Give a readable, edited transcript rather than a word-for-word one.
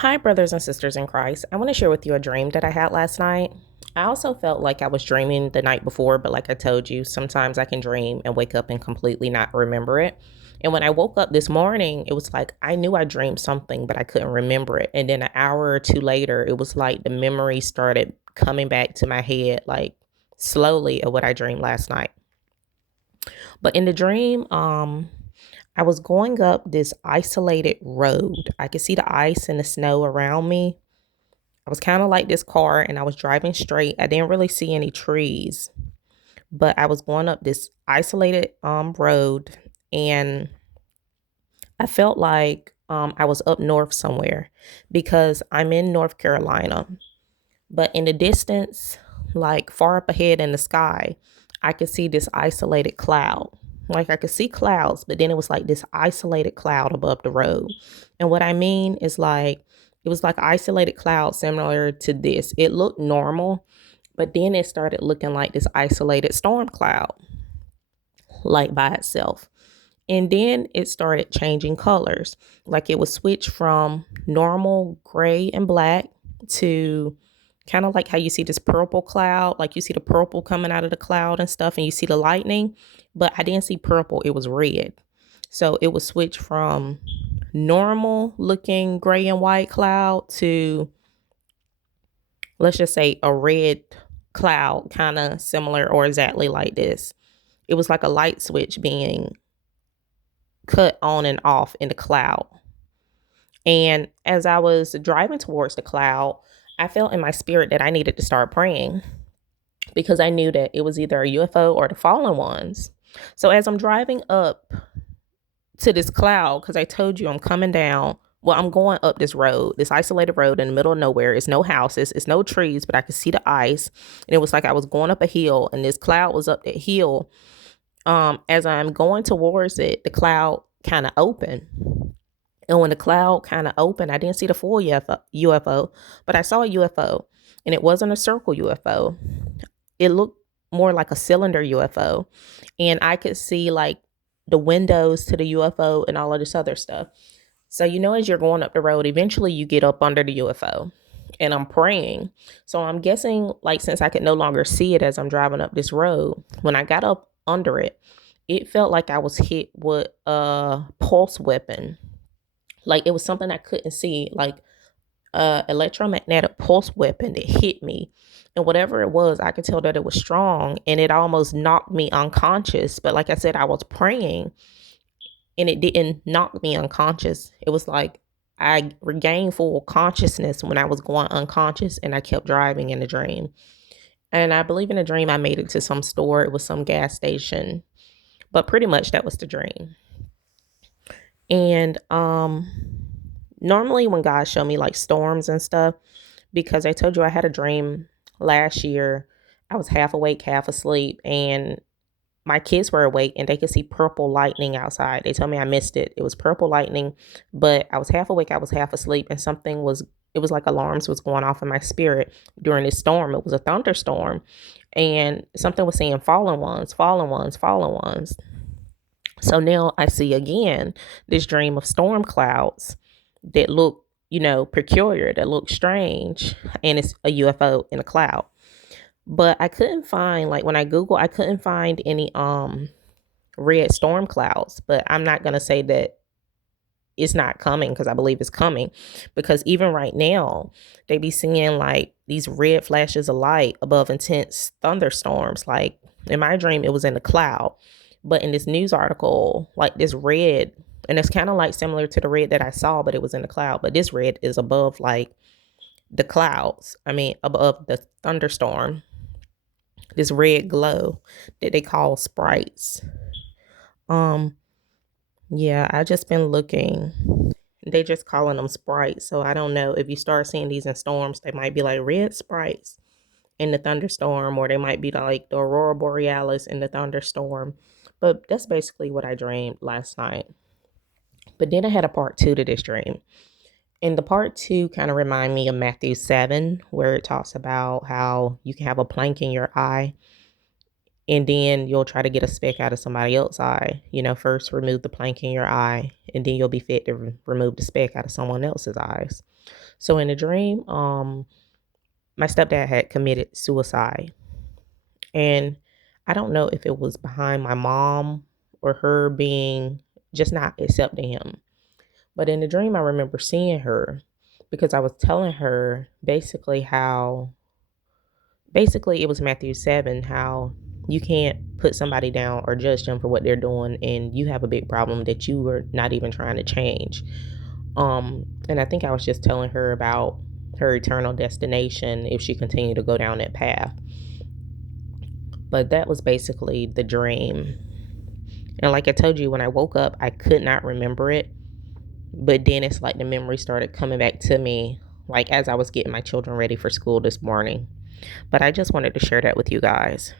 Hi, brothers and sisters in Christ. I want to share with you a dream that I had last night. I also felt like I was dreaming the night before, but like I told you, sometimes I can dream and wake up and completely not remember it. And when I woke up this morning, it was like I knew I dreamed something, but I couldn't remember it. And then an hour or two later, it was like the memory started coming back to my head, like slowly, of what I dreamed last night. But in the dream, I was going up this isolated road. I could see the ice and the snow around me. I was kind of like this car and I was driving straight. I didn't really see any trees, but I was going up this isolated road and I felt like I was up north somewhere because I'm in North Carolina. But in the distance, like far up ahead in the sky, I could see this isolated cloud. Like I could see clouds, but then it was like this isolated cloud above the road. And what I mean is like, it was like isolated cloud similar to this. It looked normal, but then it started looking like this isolated storm cloud, like by itself. And then it started changing colors. Like it would switch from normal gray and black to kind of like how you see this purple cloud, like you see the purple coming out of the cloud and stuff, and you see the lightning. But I didn't see purple, it was red. So it would switch from normal looking gray and white cloud to, let's just say, a red cloud, kind of similar or exactly like this. It was like a light switch being cut on and off in the cloud. And as I was driving towards the cloud, I felt in my spirit that I needed to start praying because I knew that it was either a UFO or the fallen ones. So as I'm driving up to this cloud, because I told you I'm coming down, well, I'm going up this road, this isolated road in the middle of nowhere. It's no houses, it's no trees, but I could see the ice. And it was like I was going up a hill and this cloud was up that hill. As I'm going towards it, the cloud kind of opened. And when the cloud kind of opened, I didn't see the full UFO, but I saw a UFO. And it wasn't a circle UFO. It looked more like a cylinder UFO. And I could see like the windows to the UFO and all of this other stuff. So, as you're going up the road, eventually you get up under the UFO. And I'm praying. So I'm guessing, like, since I could no longer see it as I'm driving up this road, when I got up under it, it felt like I was hit with a pulse weapon. Like it was something I couldn't see, like a electromagnetic pulse weapon that hit me. And whatever it was, I could tell that it was strong and it almost knocked me unconscious. But like I said, I was praying and it didn't knock me unconscious. It was like I regained full consciousness when I was going unconscious and I kept driving in the dream. And I believe in the dream I made it to some store. It was some gas station. But pretty much that was the dream. And normally when God showed me like storms and stuff, because I told you I had a dream last year. I was half awake, half asleep, and my kids were awake and they could see purple lightning outside. They told me I missed it. It was purple lightning, but I was half awake, I was half asleep, and it was like alarms was going off in my spirit during this storm. It was a thunderstorm, and something was saying fallen ones, fallen ones, fallen ones. So now I see again this dream of storm clouds that look, peculiar, that look strange, and it's a UFO in a cloud. But I couldn't find, like when I Google, I couldn't find any red storm clouds. But I'm not gonna say that it's not coming because I believe it's coming. Because even right now, they be seeing like these red flashes of light above intense thunderstorms. Like in my dream, it was in the cloud. But in this news article, like this red, and it's kind of like similar to the red that I saw, but it was in the cloud. But this red is above like the clouds. I mean, above the thunderstorm. This red glow that they call sprites. Um, yeah, I just been looking. They just calling them sprites. So I don't know if you start seeing these in storms, they might be like red sprites in the thunderstorm, or they might be like the aurora borealis in the thunderstorm. But that's basically what I dreamed last night. But then I had a part two to this dream. And the part two kind of remind me of Matthew 7, where it talks about how you can have a plank in your eye And then you'll try to get a speck out of somebody else's eye. First remove the plank in your eye, and then you'll be fit to remove the speck out of someone else's eyes. So in the dream, my stepdad had committed suicide. And I don't know if it was behind my mom or her being just not accepting him. But in the dream, I remember seeing her because I was telling her basically it was Matthew 7, how you can't put somebody down or judge them for what they're doing, and you have a big problem that you were not even trying to change. And I think I was just telling her about her eternal destination if she continued to go down that path. But that was basically the dream. And like I told you, when I woke up, I could not remember it. But then it's like the memory started coming back to me, like as I was getting my children ready for school this morning. But I just wanted to share that with you guys.